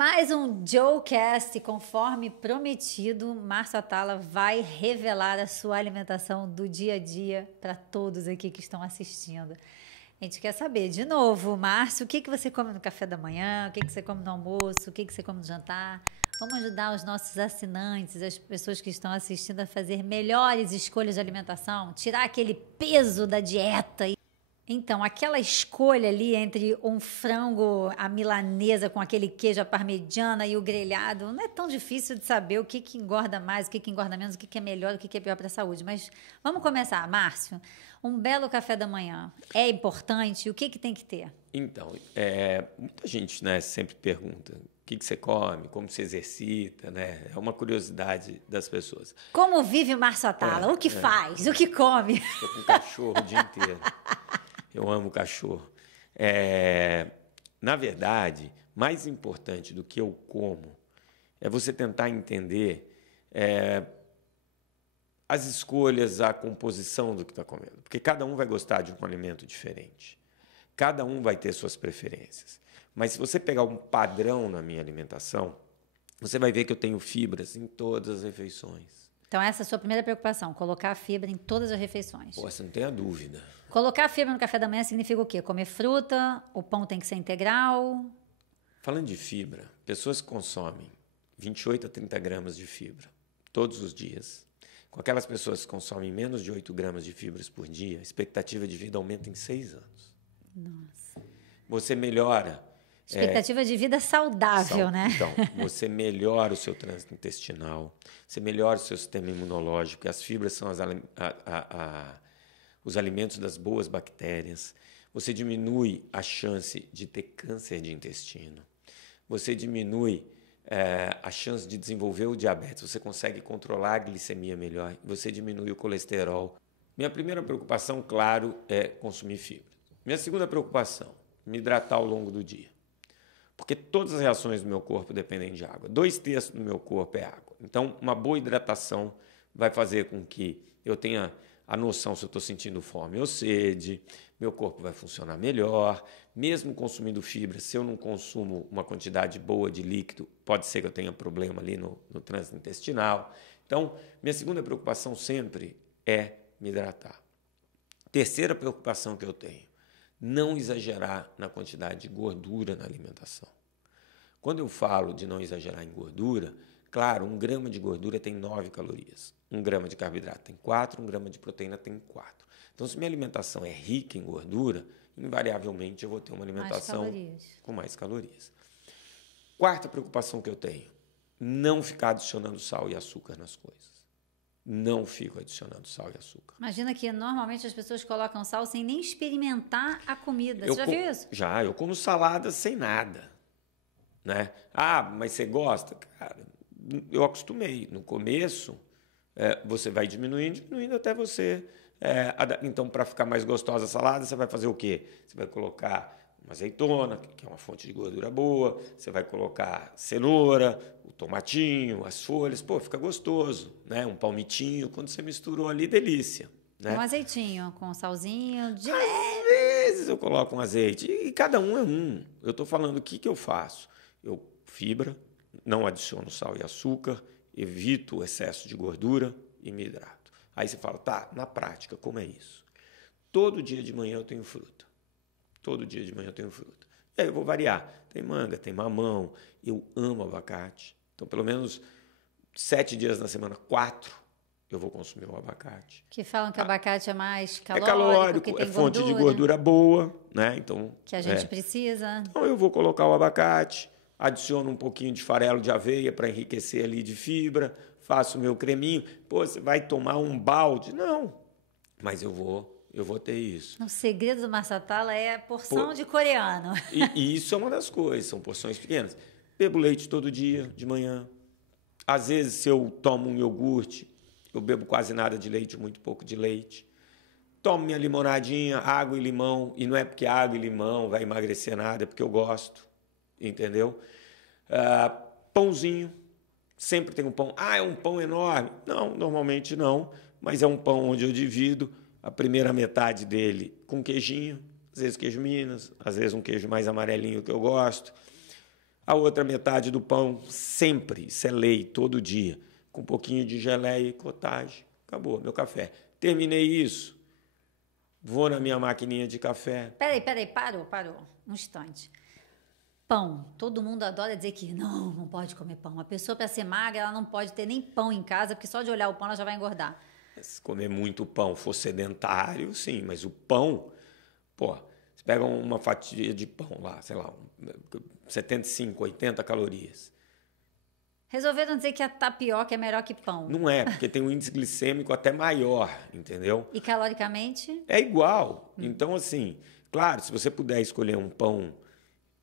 Mais um Joecast, conforme prometido, Márcio Atala vai revelar a sua alimentação do dia a dia para todos aqui que estão assistindo. A gente quer saber, de novo, Márcio, o que você come no café da manhã, o que você come no almoço, o que você come no jantar. Vamos ajudar os nossos assinantes, as pessoas que estão assistindo a fazer melhores escolhas de alimentação, tirar aquele peso da dieta. Então, aquela escolha ali entre um frango à milanesa com aquele queijo à parmegiana e o grelhado, não é tão difícil de saber o que engorda mais, o que engorda menos, o que é melhor, o que é pior para a saúde. Mas vamos começar, Márcio. Um belo café da manhã é importante? O que tem que ter? Então, muita gente, né, sempre pergunta o que você come, como você exercita, né? É uma curiosidade das pessoas. Como vive o Márcio Atala? O que faz? O que come? Estou com cachorro o dia inteiro. Eu amo cachorro. Na verdade, mais importante do que eu como é você tentar entender as escolhas, a composição do que está comendo. Porque cada um vai gostar de um alimento diferente. Cada um vai ter suas preferências. Mas se você pegar um padrão na minha alimentação, você vai ver que eu tenho fibras em todas as refeições. Então, essa é a sua primeira preocupação, colocar a fibra em todas as refeições. Pô, você não tem a dúvida. Colocar a fibra no café da manhã significa o quê? Comer fruta, o pão tem que ser integral. Falando de fibra, pessoas que consomem 28 a 30 gramas de fibra todos os dias, com aquelas pessoas que consomem menos de 8 gramas de fibras por dia, a expectativa de vida aumenta em 6 anos. Nossa. Você melhora... Expectativa de vida saudável, né? Então, você melhora o seu trânsito intestinal, você melhora o seu sistema imunológico, as fibras são os alimentos das boas bactérias, você diminui a chance de ter câncer de intestino, você diminui a chance de desenvolver o diabetes, você consegue controlar a glicemia melhor, você diminui o colesterol. Minha primeira preocupação, claro, é consumir fibra. Minha segunda preocupação, me hidratar ao longo do dia. Porque todas as reações do meu corpo dependem de água. 2/3 do meu corpo é água. Então, uma boa hidratação vai fazer com que eu tenha a noção se eu estou sentindo fome ou sede, meu corpo vai funcionar melhor. Mesmo consumindo fibra, se eu não consumo uma quantidade boa de líquido, pode ser que eu tenha problema ali no trânsito intestinal. Então, minha segunda preocupação sempre é me hidratar. Terceira preocupação que eu tenho, não exagerar na quantidade de gordura na alimentação. Quando eu falo de não exagerar em gordura, claro, 1 grama de gordura tem 9 calorias. 1 grama de carboidrato tem 4, 1 grama de proteína tem 4. Então, se minha alimentação é rica em gordura, invariavelmente eu vou ter uma alimentação com mais calorias. Quarta preocupação que eu tenho, não ficar adicionando sal e açúcar nas coisas. Não fico adicionando sal e açúcar. Imagina que normalmente as pessoas colocam sal sem nem experimentar a comida. Você já viu isso? Já, eu como salada sem nada. Né? Ah, mas você gosta? Cara, eu acostumei. No começo, você vai diminuindo até você... então, para ficar mais gostosa a salada, você vai fazer o quê? Você vai colocar uma azeitona, que é uma fonte de gordura boa, você vai colocar cenoura, o tomatinho, as folhas, pô, fica gostoso, né? Um palmitinho, quando você misturou ali, delícia. Né? Um azeitinho com salzinho. Às vezes eu coloco um azeite, e cada um é um. Eu estou falando o que eu faço. Eu fibra, não adiciono sal e açúcar, evito o excesso de gordura e me hidrato. Aí você fala, tá, na prática, como é isso? Todo dia de manhã eu tenho fruta. Todo dia de manhã eu tenho fruta. E aí eu vou variar. Tem manga, tem mamão. Eu amo abacate. Então, pelo menos 7 dias na semana, 4, eu vou consumir o abacate. Que falam que o abacate é mais calórico. É calórico, é fonte de gordura boa, né? Então, que a gente precisa. Então, eu vou colocar o abacate, adiciono um pouquinho de farelo de aveia para enriquecer ali de fibra, faço o meu creminho. Pô, você vai tomar um balde? Não. Mas eu vou ter isso. O segredo do Márcio Atala é a porção de coreano. E isso é uma das coisas, são porções pequenas. Bebo leite todo dia, de manhã. Às vezes, se eu tomo um iogurte, eu bebo quase nada de leite, muito pouco de leite. Tomo minha limonadinha, água e limão. E não é porque água e limão vai emagrecer nada, é porque eu gosto. Entendeu? Pãozinho. Sempre tem um pão. Ah, é um pão enorme. Não, normalmente não. Mas é um pão onde eu divido a primeira metade dele com queijinho, às vezes queijo Minas, às vezes um queijo mais amarelinho que eu gosto. A outra metade do pão, sempre, isso é lei, todo dia, com um pouquinho de geleia e cottage. Acabou, meu café. Terminei isso, vou na minha maquininha de café. Peraí, parou. Um instante. Pão. Todo mundo adora dizer que não pode comer pão. A pessoa, para ser magra, ela não pode ter nem pão em casa, porque só de olhar o pão ela já vai engordar. Se comer muito pão for sedentário, sim, mas o pão, pô, você pega uma fatia de pão lá, sei lá, 75, 80 calorias. Resolveram dizer que a tapioca é melhor que pão. Não é, porque tem um índice glicêmico até maior, entendeu? E caloricamente? É igual. Então, assim, claro, se você puder escolher um pão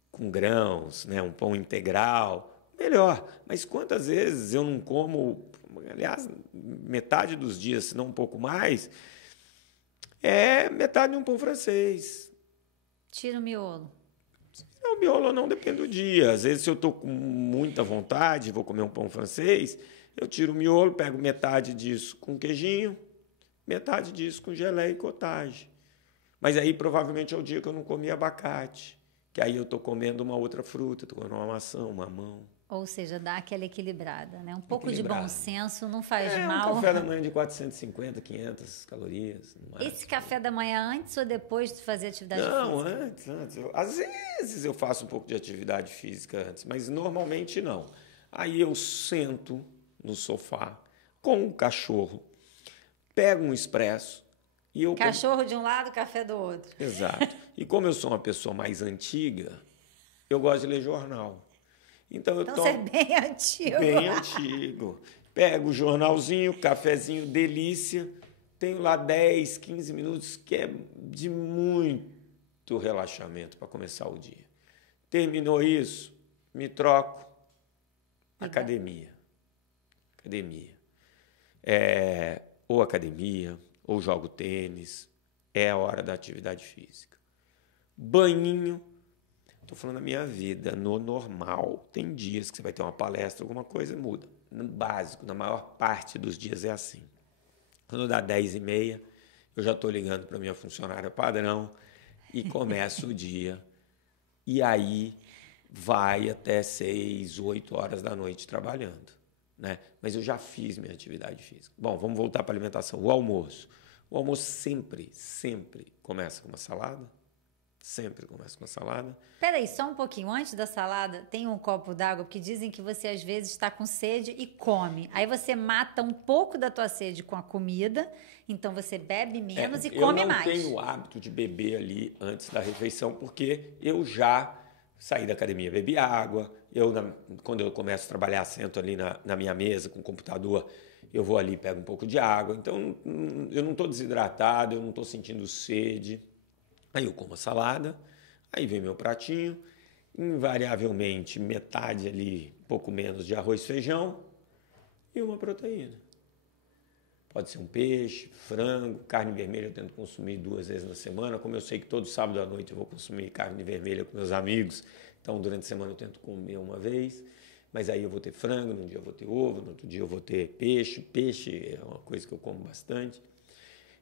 com grãos, né, um pão integral, melhor. Mas quantas vezes eu não como, aliás, metade dos dias, se não um pouco mais, é metade de um pão francês. Tira o miolo. O miolo não depende do dia. Às vezes, se eu estou com muita vontade, vou comer um pão francês, eu tiro o miolo, pego metade disso com queijinho, metade disso com geleia e cottage. Mas aí, provavelmente, é o dia que eu não comi abacate. Que aí eu estou comendo uma outra fruta, estou comendo uma maçã, um mamão. Ou seja, dá aquela equilibrada, né? Um pouco de bom senso não faz Um mal. café da manhã de 450, 500 calorias. Esse café da manhã antes ou depois de fazer atividade física? Não, antes. Às vezes eu faço um pouco de atividade física antes, mas normalmente não. Aí eu sento no sofá com um cachorro, pego um expresso e eu... Cachorro de um lado, café do outro. Exato. E como eu sou uma pessoa mais antiga, eu gosto de ler jornal. Então Você é bem antigo. Bem antigo. Pego o jornalzinho, cafezinho, delícia. Tenho lá 10, 15 minutos, que é de muito relaxamento para começar o dia. Terminou isso, me troco. Academia. Ou academia, ou jogo tênis. É a hora da atividade física. Banhinho. Estou falando da minha vida, no normal. Tem dias que você vai ter uma palestra, alguma coisa, muda. No básico, na maior parte dos dias é assim. Quando dá 10h30, eu já estou ligando para a minha funcionária padrão e começo o dia. E aí vai até 6, 8 horas da noite trabalhando, né? Mas eu já fiz minha atividade física. Bom, vamos voltar para a alimentação. O almoço. O almoço sempre começa com uma salada. Sempre começa com uma salada. Peraí, só um pouquinho. Antes da salada, tem um copo d'água, porque dizem que você às vezes está com sede e come. Aí você mata um pouco da tua sede com a comida, então você bebe menos e come mais. Eu não tenho o hábito de beber ali antes da refeição, porque eu já saí da academia, bebi água. Quando eu começo a trabalhar, sento ali na minha mesa com o computador, eu vou ali e pego um pouco de água. Então, eu não estou desidratado, eu não estou sentindo sede. Aí eu como a salada, aí vem meu pratinho, invariavelmente metade ali, pouco menos de arroz e feijão e uma proteína. Pode ser um peixe, frango, carne vermelha eu tento consumir 2 vezes na semana, como eu sei que todo sábado à noite eu vou consumir carne vermelha com meus amigos, então durante a semana eu tento comer uma vez, mas aí eu vou ter frango, num dia eu vou ter ovo, no outro dia eu vou ter peixe é uma coisa que eu como bastante.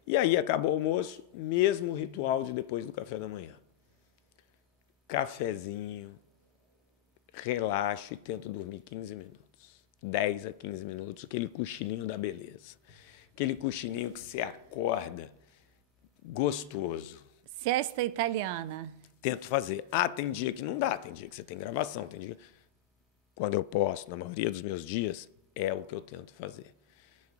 E aí acaba o almoço, mesmo ritual de depois do café da manhã. Cafezinho, relaxo e tento dormir 15 minutos. 10 a 15 minutos, aquele cochilinho da beleza. Aquele cochilinho que você acorda gostoso. Siesta italiana. Tento fazer. Tem dia que não dá, tem dia que você tem gravação, tem dia... Quando eu posso, na maioria dos meus dias, é o que eu tento fazer.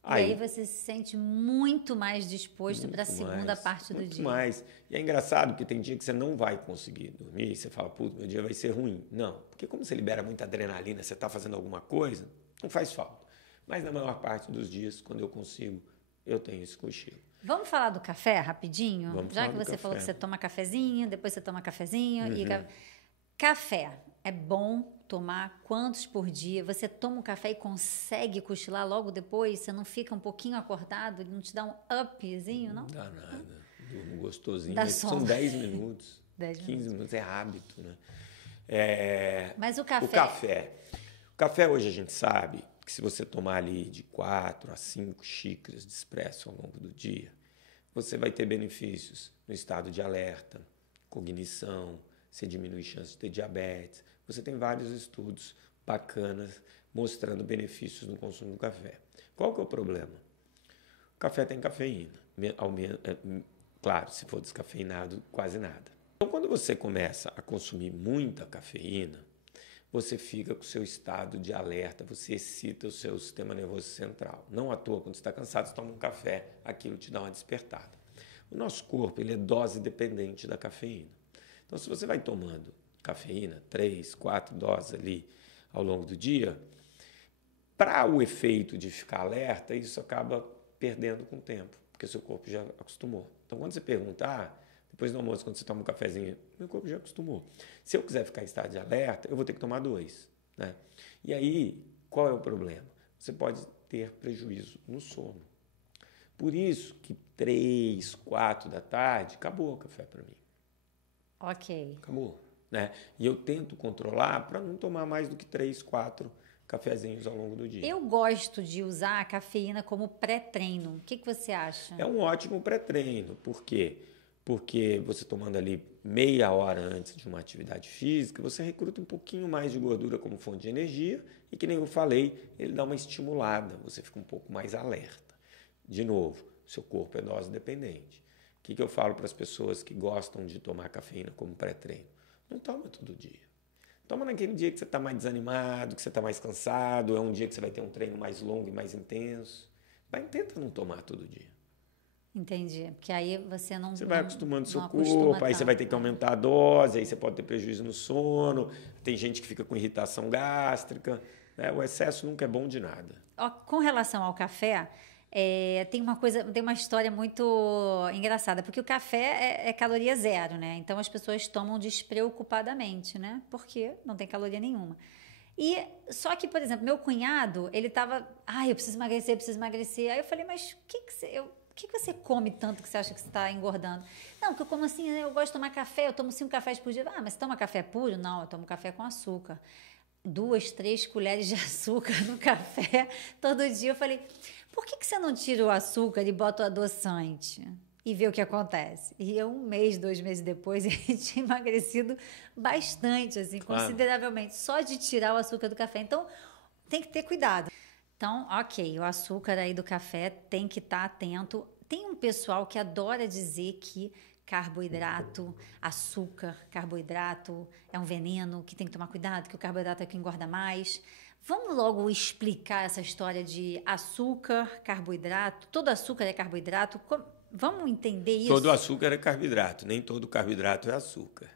E aí você se sente muito mais disposto para a segunda parte do dia. Muito mais. E é engraçado porque tem dia que você não vai conseguir dormir e você fala, putz, meu dia vai ser ruim. Não, porque como você libera muita adrenalina, você está fazendo alguma coisa, não faz falta. Mas na maior parte dos dias, quando eu consigo, eu tenho esse cochilo. Vamos falar do café rapidinho? Já que você café. falou que você toma cafezinho, depois você toma cafezinho. Café, é bom tomar quantos por dia? Você toma um café e consegue cochilar logo depois? Você não fica um pouquinho acordado? Ele não te dá um upzinho, não? Não dá nada. Durmo gostosinho. Dá São 10 minutos. 15 minutos é hábito, né? Mas o café... O café hoje a gente sabe que se você tomar ali de 4 a 5 xícaras de expresso ao longo do dia, você vai ter benefícios no estado de alerta, cognição, você diminui a chance de ter diabetes, você tem vários estudos bacanas mostrando benefícios no consumo do café. Qual que é o problema? O café tem cafeína. Claro, se for descafeinado, quase nada. Então, quando você começa a consumir muita cafeína, você fica com o seu estado de alerta, você excita o seu sistema nervoso central. Não à toa, quando você está cansado, você toma um café, aquilo te dá uma despertada. O nosso corpo ele é dose dependente da cafeína. Então, se você vai tomando cafeína, 3, 4 doses ali ao longo do dia, para o efeito de ficar alerta, isso acaba perdendo com o tempo, porque o seu corpo já acostumou. Então, quando você pergunta, depois do almoço, quando você toma um cafezinho, meu corpo já acostumou. Se eu quiser ficar em estado de alerta, eu vou ter que tomar 2. Né? E aí, qual é o problema? Você pode ter prejuízo no sono. Por isso que 3, 4 da tarde, acabou o café para mim. Ok. Acabou. Né? E eu tento controlar para não tomar mais do que 3, 4 cafezinhos ao longo do dia. Eu gosto de usar a cafeína como pré-treino. O que você acha? É um ótimo pré-treino. Por quê? Porque você tomando ali meia hora antes de uma atividade física, você recruta um pouquinho mais de gordura como fonte de energia e, que nem eu falei, ele dá uma estimulada, você fica um pouco mais alerta. De novo, seu corpo é dose dependente. O que eu falo para as pessoas que gostam de tomar cafeína como pré-treino? Não toma todo dia. Toma naquele dia que você está mais desanimado, que você está mais cansado, é um dia que você vai ter um treino mais longo e mais intenso. Mas tenta não tomar todo dia. Entendi. Porque aí você não. Você vai acostumando seu acostuma corpo, aí você vai ter que aumentar a dose, aí você pode ter prejuízo no sono. Tem gente que fica com irritação gástrica. Né? O excesso nunca é bom de nada. Com relação ao café, tem uma história muito engraçada, porque o café é caloria zero, né? Então as pessoas tomam despreocupadamente, né? Porque não tem caloria nenhuma. E só que, por exemplo, meu cunhado, ele tava, eu preciso emagrecer. Aí eu falei, mas o que você come tanto que você acha que você está engordando? Não, porque eu como assim, eu gosto de tomar café, eu tomo 5 cafés por dia. Mas você toma café puro? Não, eu tomo café com açúcar. 2, 3 colheres de açúcar no café todo dia. Eu falei, por que você não tira o açúcar e bota o adoçante? E vê o que acontece. E eu, 1 mês, 2 meses depois, ele tinha emagrecido bastante, assim, consideravelmente, só de tirar o açúcar do café. Então, tem que ter cuidado. Então, ok, o açúcar aí do café tem que estar atento. Tem um pessoal que adora dizer que carboidrato, açúcar, carboidrato é um veneno, que tem que tomar cuidado, que o carboidrato é o que engorda mais. Vamos logo explicar essa história de açúcar, carboidrato. Todo açúcar é carboidrato. Vamos entender isso? Todo açúcar é carboidrato, nem todo carboidrato é açúcar.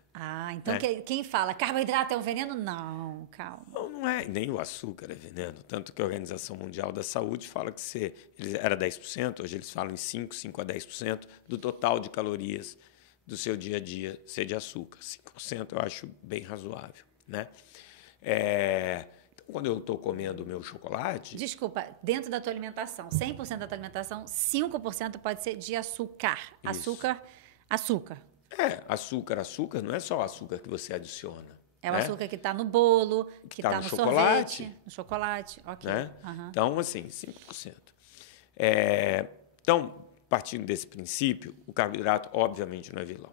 Então quem fala carboidrato é um veneno? Não, calma. Não é, nem o açúcar é veneno. Tanto que a Organização Mundial da Saúde fala que era 10%, hoje eles falam em 5 a 10% do total de calorias do seu dia a dia ser de açúcar. 5% eu acho bem razoável. Né? Então, quando eu estou comendo o meu chocolate... Desculpa, dentro da tua alimentação, 100% da tua alimentação, 5% pode ser de açúcar. Isso. Açúcar. Açúcar não é só o açúcar que você adiciona. É o açúcar que está no bolo, que está no sorvete, no chocolate. Ok. Né? Então, assim, 5%. Então, partindo desse princípio, o carboidrato, obviamente, não é vilão.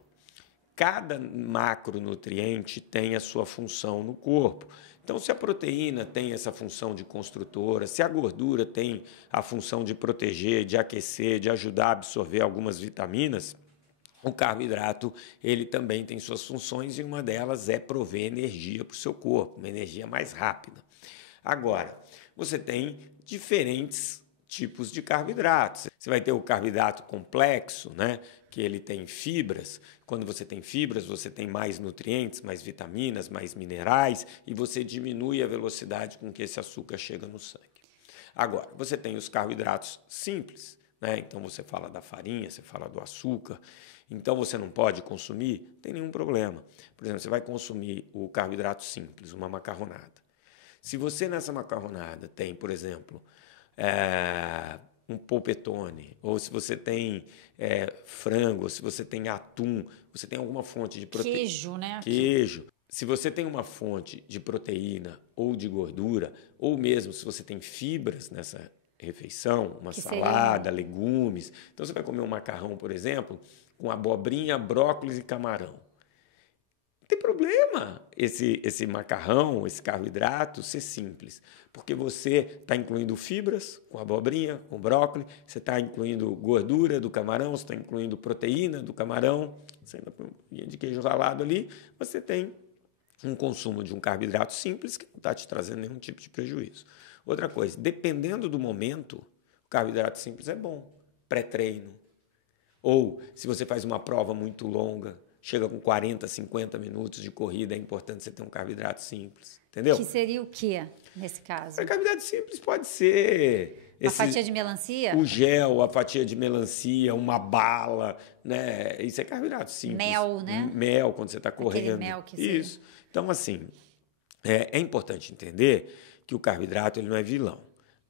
Cada macronutriente tem a sua função no corpo. Então, se a proteína tem essa função de construtora, se a gordura tem a função de proteger, de aquecer, de ajudar a absorver algumas vitaminas, o carboidrato ele também tem suas funções e uma delas é prover energia para o seu corpo, uma energia mais rápida. Agora, você tem diferentes tipos de carboidratos. Você vai ter o carboidrato complexo, né, que ele tem fibras. Quando você tem fibras, você tem mais nutrientes, mais vitaminas, mais minerais e você diminui a velocidade com que esse açúcar chega no sangue. Agora, você tem os carboidratos simples, né? Então você fala da farinha, você fala do açúcar. Então você não pode consumir? Não tem nenhum problema. Por exemplo, você vai consumir o carboidrato simples, uma macarronada. Se você nessa macarronada tem, por exemplo, um polpetone, ou se você tem frango, ou se você tem atum, você tem alguma fonte de proteína. Queijo, né? Queijo. Se você tem uma fonte de proteína ou de gordura, ou mesmo se você tem fibras nessa refeição, uma salada, legumes. Então você vai comer um macarrão, por exemplo, com abobrinha, brócolis e camarão. Não tem problema esse macarrão, esse carboidrato ser simples, porque você está incluindo fibras com abobrinha, com brócolis, você está incluindo gordura do camarão, você está incluindo proteína do camarão, você ainda põe um pouquinho de queijo ralado ali, você tem um consumo de um carboidrato simples que não está te trazendo nenhum tipo de prejuízo. Outra coisa, dependendo do momento, o carboidrato simples é bom, pré-treino, ou se você faz uma prova muito longa, chega com 40, 50 minutos de corrida, é importante você ter um carboidrato simples, entendeu? Que seria o quê, nesse caso? O carboidrato simples pode ser... Uma fatia de melancia? O gel, a fatia de melancia, uma bala, né? Isso é carboidrato simples. Mel, né? Mel, quando você está correndo. Aquele mel que isso. Então, assim, é importante entender que o carboidrato ele não é vilão.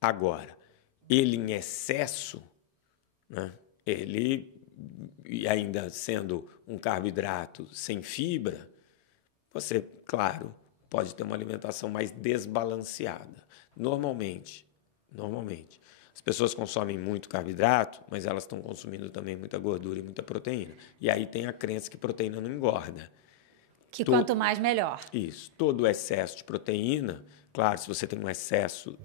Agora, ele em excesso, né? Ele, e ainda sendo um carboidrato sem fibra, você, claro, pode ter uma alimentação mais desbalanceada. Normalmente, as pessoas consomem muito carboidrato, mas elas estão consumindo também muita gordura e muita proteína. E aí tem a crença que proteína não engorda. Que quanto mais, melhor. Isso. Todo o excesso de proteína, claro, se você tem um excesso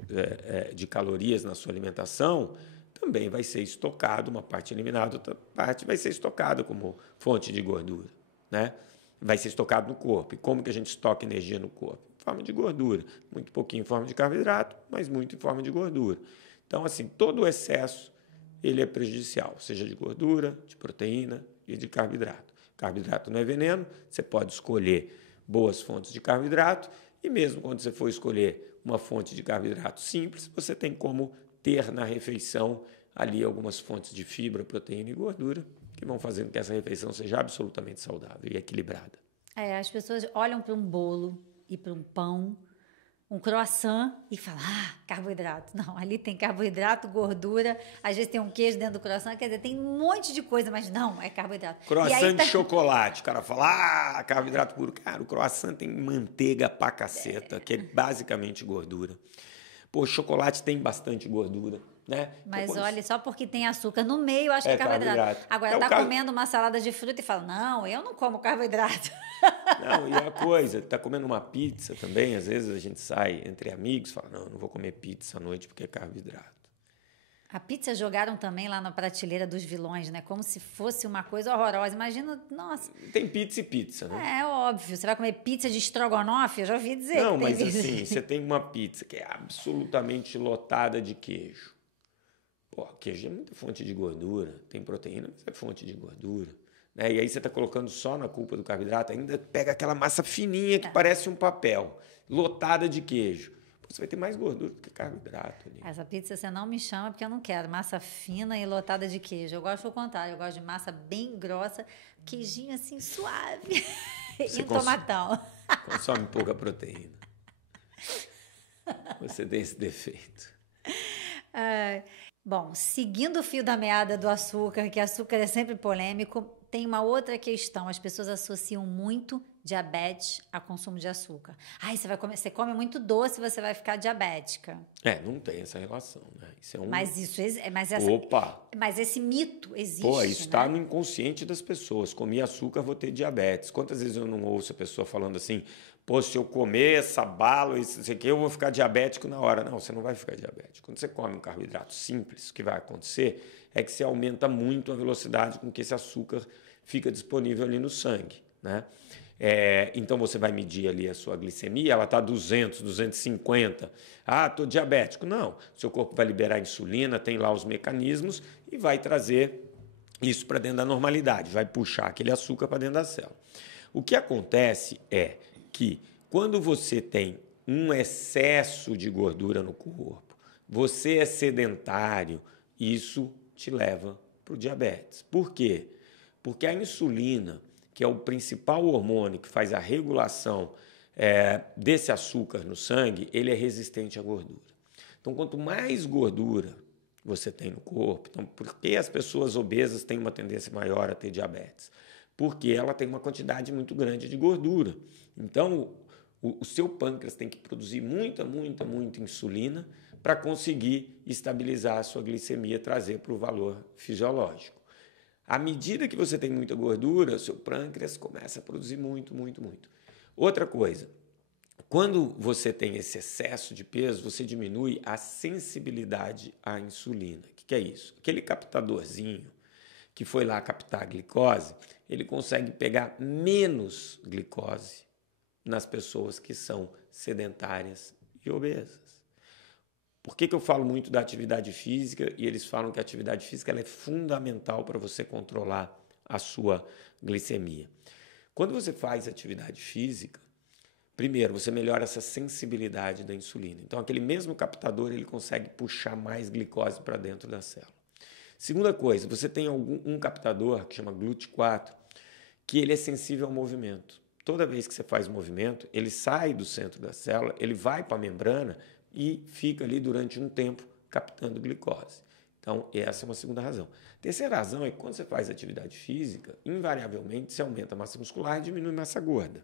de calorias na sua alimentação, também vai ser estocado, uma parte eliminada, outra parte vai ser estocada como fonte de gordura, né? Vai ser estocado no corpo. E como que a gente estoca energia no corpo? Em forma de gordura. Muito pouquinho em forma de carboidrato, mas muito em forma de gordura. Então, assim, todo o excesso ele é prejudicial, seja de gordura, de proteína e de carboidrato. Carboidrato não é veneno, você pode escolher boas fontes de carboidrato e mesmo quando você for escolher uma fonte de carboidrato simples, você tem como ter na refeição ali algumas fontes de fibra, proteína e gordura que vão fazendo que essa refeição seja absolutamente saudável e equilibrada. As pessoas olham para um bolo e para um pão, um croissant e falam, carboidrato. Não, ali tem carboidrato, gordura, às vezes tem um queijo dentro do croissant, quer dizer, tem um monte de coisa, mas não, é carboidrato. Croissant de chocolate, o cara fala, carboidrato puro. Cara, o croissant tem manteiga pra caceta, que é basicamente gordura. Pô, chocolate tem bastante gordura, né? Mas então, olha, só porque tem açúcar no meio, eu acho que é carboidrato. Agora, comendo uma salada de fruta e fala, não, eu não como carboidrato. Não, e a coisa, tá comendo uma pizza também, às vezes a gente sai entre amigos e fala, não vou comer pizza à noite porque é carboidrato. A pizza jogaram também lá na prateleira dos vilões, né? Como se fosse uma coisa horrorosa. Imagina, nossa. Tem pizza e pizza, né? É óbvio. Você vai comer pizza de estrogonofe? Eu já ouvi dizer. Não, mas assim, você tem uma pizza que é absolutamente lotada de queijo. Pô, queijo é muita fonte de gordura. Tem proteína, mas é fonte de gordura. Né? E aí você está colocando só na culpa do carboidrato, ainda pega aquela massa fininha que parece um papel, lotada de queijo. Você vai ter mais gordura do que carboidrato ali. Essa pizza você não me chama porque eu não quero. Massa fina e lotada de queijo. Eu gosto do contrário. Eu gosto de massa bem grossa, queijinho assim suave e um tomatão. Consome pouca proteína. Você tem esse defeito. Bom, seguindo o fio da meada do açúcar, que açúcar é sempre polêmico, tem uma outra questão. As pessoas associam muito diabetes a consumo de açúcar. Você come muito doce, você vai ficar diabética. Não tem essa relação, né? Isso é um... Mas esse mito existe. Pô, isso está no inconsciente das pessoas. Comi açúcar, vou ter diabetes. Quantas vezes eu não ouço a pessoa falando assim, pô, se eu comer essa bala, isso aqui, eu vou ficar diabético na hora. Não, você não vai ficar diabético. Quando você come um carboidrato simples, o que vai acontecer é que você aumenta muito a velocidade com que esse açúcar fica disponível ali no sangue, né? Então, você vai medir ali a sua glicemia, ela está 200, 250. Estou diabético. Não, seu corpo vai liberar insulina, tem lá os mecanismos e vai trazer isso para dentro da normalidade, vai puxar aquele açúcar para dentro da célula. O que acontece é que quando você tem um excesso de gordura no corpo, você é sedentário, isso te leva para o diabetes. Por quê? Porque a insulina, que é o principal hormônio que faz a regulação desse açúcar no sangue, ele é resistente à gordura. Então, quanto mais gordura você tem no corpo, então, por que as pessoas obesas têm uma tendência maior a ter diabetes? Porque ela tem uma quantidade muito grande de gordura. Então, o seu pâncreas tem que produzir muita insulina para conseguir estabilizar a sua glicemia, trazer para o valor fisiológico. À medida que você tem muita gordura, o seu pâncreas começa a produzir muito, muito, muito. Outra coisa, quando você tem esse excesso de peso, você diminui a sensibilidade à insulina. O que é isso? Aquele captadorzinho que foi lá captar a glicose, ele consegue pegar menos glicose nas pessoas que são sedentárias e obesas. Por que eu falo muito da atividade física e eles falam que a atividade física ela é fundamental para você controlar a sua glicemia? Quando você faz atividade física, primeiro, você melhora essa sensibilidade da insulina. Então, aquele mesmo captador ele consegue puxar mais glicose para dentro da célula. Segunda coisa, você tem um captador que chama GLUT4, que ele é sensível ao movimento. Toda vez que você faz movimento, ele sai do centro da célula, ele vai para a membrana e fica ali durante um tempo captando glicose. Então, essa é uma segunda razão. Terceira razão é que quando você faz atividade física, invariavelmente você aumenta a massa muscular e diminui a massa gorda.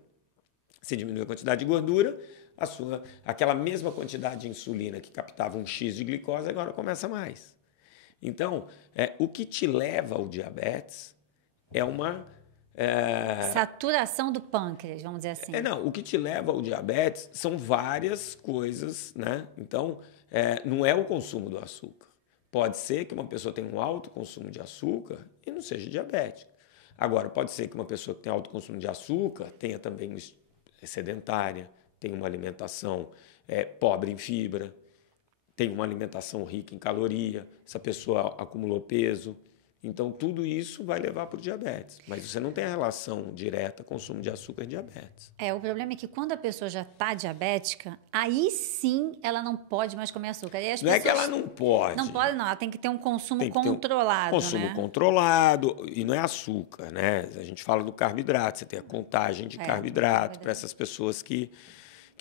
Você diminui a quantidade de gordura, aquela mesma quantidade de insulina que captava um X de glicose agora começa mais. Então, o que te leva ao diabetes é uma... saturação do pâncreas, vamos dizer assim. O que te leva ao diabetes são várias coisas, né? Então, não é o consumo do açúcar. Pode ser que uma pessoa tenha um alto consumo de açúcar e não seja diabética. Agora, pode ser que uma pessoa que tenha alto consumo de açúcar tenha também sedentária, tenha uma alimentação pobre em fibra, tenha uma alimentação rica em caloria, essa pessoa acumulou peso. Então, tudo isso vai levar para o diabetes. Mas você não tem a relação direta consumo de açúcar e diabetes. O problema é que quando a pessoa já está diabética, aí sim ela não pode mais comer açúcar. E não é que ela não pode. Não pode, não. Ela tem que ter um consumo controlado. Consumo controlado. E não é açúcar, né? A gente fala do carboidrato. Você tem a contagem de carboidrato para essas pessoas que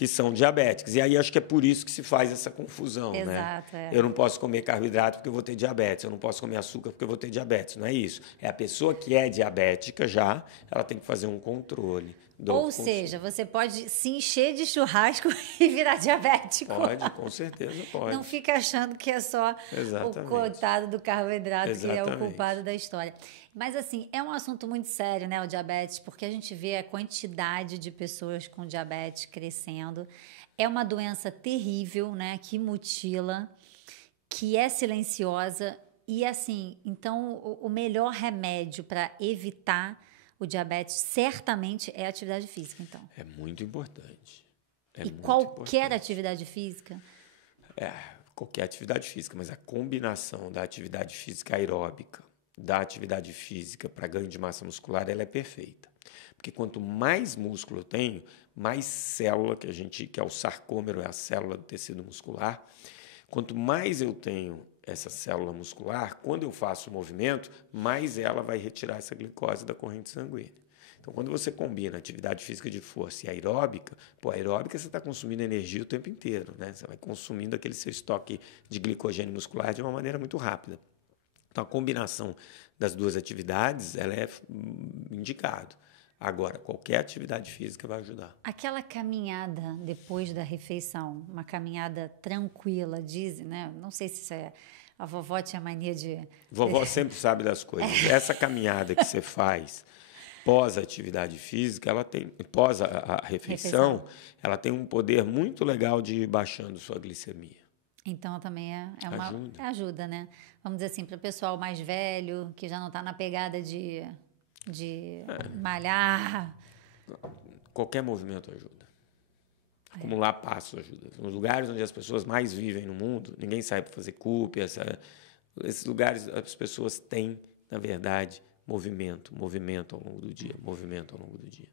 são diabéticas. E aí acho que é por isso que se faz essa confusão. Exato, né? Eu não posso comer carboidrato porque eu vou ter diabetes. Eu não posso comer açúcar porque eu vou ter diabetes. Não é isso. É a pessoa que é diabética já, ela tem que fazer um controle. Ou seja, você pode se encher de churrasco e virar diabético. Pode, com certeza pode. Não fica achando que é só o coitado do carboidrato que é o culpado da história. Mas, assim, é um assunto muito sério, né, o diabetes, porque a gente vê a quantidade de pessoas com diabetes crescendo. É uma doença terrível, né, que mutila, que é silenciosa e, assim, então, o melhor remédio para evitar o diabetes certamente é a atividade física, então. É muito importante. Qualquer atividade física? Qualquer atividade física, mas a combinação da atividade física aeróbica, da atividade física para ganho de massa muscular, ela é perfeita. Porque quanto mais músculo eu tenho, mais célula, que é o sarcômero, é a célula do tecido muscular, quanto mais eu tenho essa célula muscular, quando eu faço o movimento, mais ela vai retirar essa glicose da corrente sanguínea. Então, quando você combina atividade física de força e aeróbica, aeróbica você está consumindo energia o tempo inteiro, né? Você vai consumindo aquele seu estoque de glicogênio muscular de uma maneira muito rápida. Então, a combinação das duas atividades, ela é indicado. Agora, qualquer atividade física vai ajudar. Aquela caminhada depois da refeição, uma caminhada tranquila, dizem, né? Não sei se isso é... A vovó tinha mania de... Vovó sempre sabe das coisas. Essa caminhada que você faz pós a atividade física, ela tem, pós a refeição, ela tem um poder muito legal de ir baixando sua glicemia. Então, também ajuda, né? Vamos dizer assim, para o pessoal mais velho, que já não está na pegada de malhar. Qualquer movimento ajuda. Acumular passo ajuda. Nos lugares onde as pessoas mais vivem no mundo, ninguém sai para fazer CUP. Esses lugares, as pessoas têm, na verdade, movimento ao longo do dia,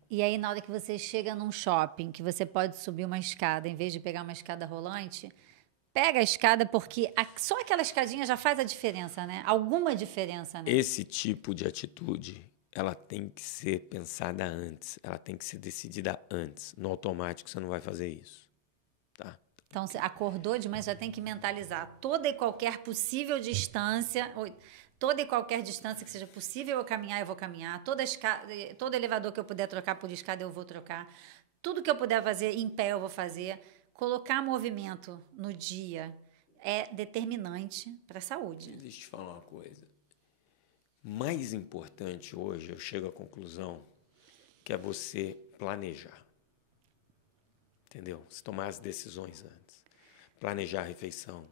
E aí, na hora que você chega num shopping, que você pode subir uma escada, em vez de pegar uma escada rolante, pega a escada, porque só aquela escadinha já faz a diferença, né? Alguma diferença, né? Esse tipo de atitude, ela tem que ser pensada antes, ela tem que ser decidida antes. No automático, você não vai fazer isso, tá? Então, você acordou de manhã, já tem que mentalizar toda e qualquer possível distância... Toda e qualquer distância que seja possível eu caminhar, eu vou caminhar. Todo elevador que eu puder trocar por escada, eu vou trocar. Tudo que eu puder fazer em pé, eu vou fazer. Colocar movimento no dia é determinante para a saúde. Deixa eu te falar uma coisa. Mais importante hoje, eu chego à conclusão, que é você planejar. Entendeu? Você tomar as decisões antes. Planejar a refeição.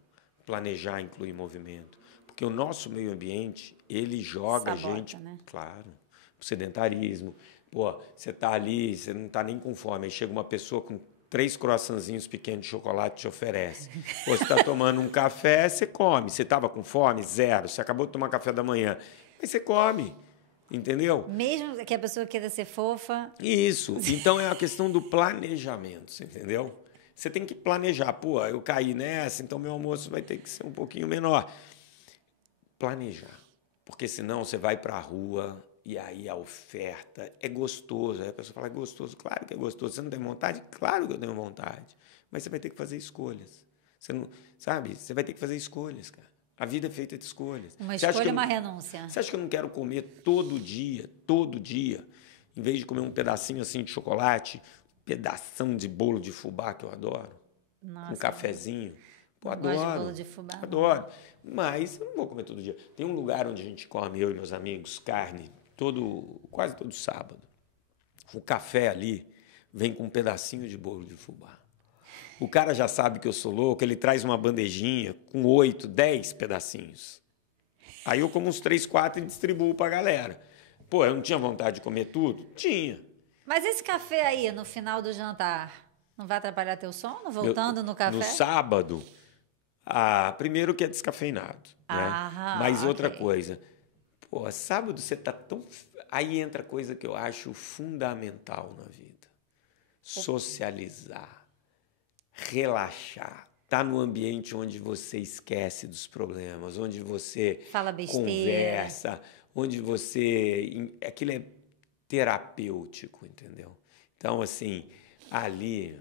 Planejar incluir movimento. Porque o nosso meio ambiente, ele joga Sabota, a gente... né? Claro. O sedentarismo. Pô, você tá ali, você não tá nem com fome. Aí chega uma pessoa com 3 croissantzinhos pequenos de chocolate e te oferece. Pô, você tá tomando um café, você come. Você tava com fome? Zero. Você acabou de tomar café da manhã. Aí você come. Entendeu? Mesmo que a pessoa queira ser fofa. Isso. Então é a questão do planejamento, você entendeu? Você tem que planejar. Pô, eu caí nessa, então meu almoço vai ter que ser um pouquinho menor. Planejar. Porque senão você vai para a rua e aí a oferta é gostoso. Aí a pessoa fala, é gostoso? Claro que é gostoso. Você não tem vontade? Claro que eu tenho vontade. Mas você vai ter que fazer escolhas. Você não, sabe? Você vai ter que fazer escolhas, cara. A vida é feita de escolhas. Uma escolha e uma renúncia. Você acha que eu não quero comer todo dia, em vez de comer um pedacinho assim de chocolate, pedação de bolo de fubá, que eu adoro, Nossa, um cafezinho? Pô, não adoro. gosto de bolo de fubá, não. Adoro. Mas eu não vou comer todo dia. Tem um lugar onde a gente come, eu e meus amigos, carne, quase todo sábado. O café ali vem com um pedacinho de bolo de fubá. O cara já sabe que eu sou louco, ele traz uma bandejinha com 8, 10 pedacinhos. Aí eu como uns 3, 4 e distribuo pra galera. Pô, eu não tinha vontade de comer tudo? Tinha. Mas esse café aí, no final do jantar, não vai atrapalhar teu sono? Voltando no café? No sábado, primeiro que é descafeinado. Né? Mas outra ok. coisa, pô, sábado você tá tão... Aí entra coisa que eu acho fundamental na vida. Socializar. Relaxar, tá no ambiente onde você esquece dos problemas, onde você Fala besteira, conversa, onde aquilo é terapêutico, entendeu? Então, assim, ali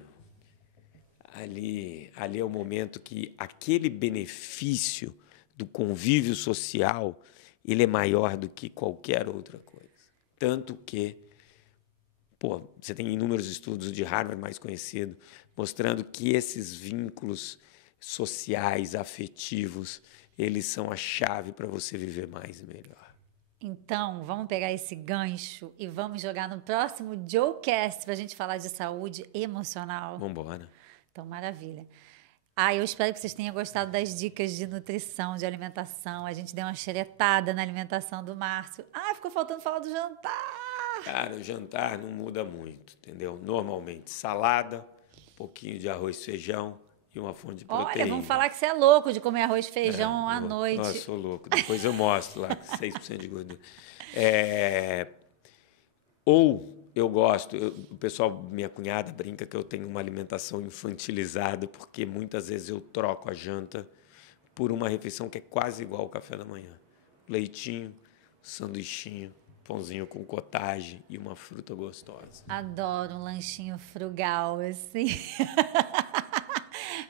é o momento que aquele benefício do convívio social, ele é maior do que qualquer outra coisa. Tanto que, pô, você tem inúmeros estudos de Harvard mais conhecido, mostrando que esses vínculos sociais, afetivos, eles são a chave para você viver mais e melhor. Então, vamos pegar esse gancho e vamos jogar no próximo Joecast para a gente falar de saúde emocional. Vamos embora. Então, maravilha. Eu espero que vocês tenham gostado das dicas de nutrição, de alimentação. A gente deu uma xeretada na alimentação do Márcio. Ficou faltando falar do jantar. Cara, o jantar não muda muito, entendeu? Normalmente, salada, um pouquinho de arroz, feijão e uma fonte de proteína. Olha, vamos falar que você é louco de comer arroz e feijão à noite. Eu sou louco. Depois eu mostro lá, 6% de gordura. Ou eu gosto, o pessoal, minha cunhada brinca que eu tenho uma alimentação infantilizada, porque muitas vezes eu troco a janta por uma refeição que é quase igual ao café da manhã. Leitinho, sanduichinho, pãozinho com cottage e uma fruta gostosa. Adoro um lanchinho frugal, assim.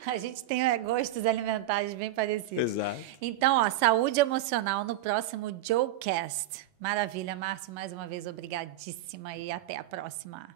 A gente tem gostos alimentares bem parecidos. Exato. Então, saúde emocional no próximo Joecast. Maravilha, Márcio, mais uma vez, obrigadíssima e até a próxima.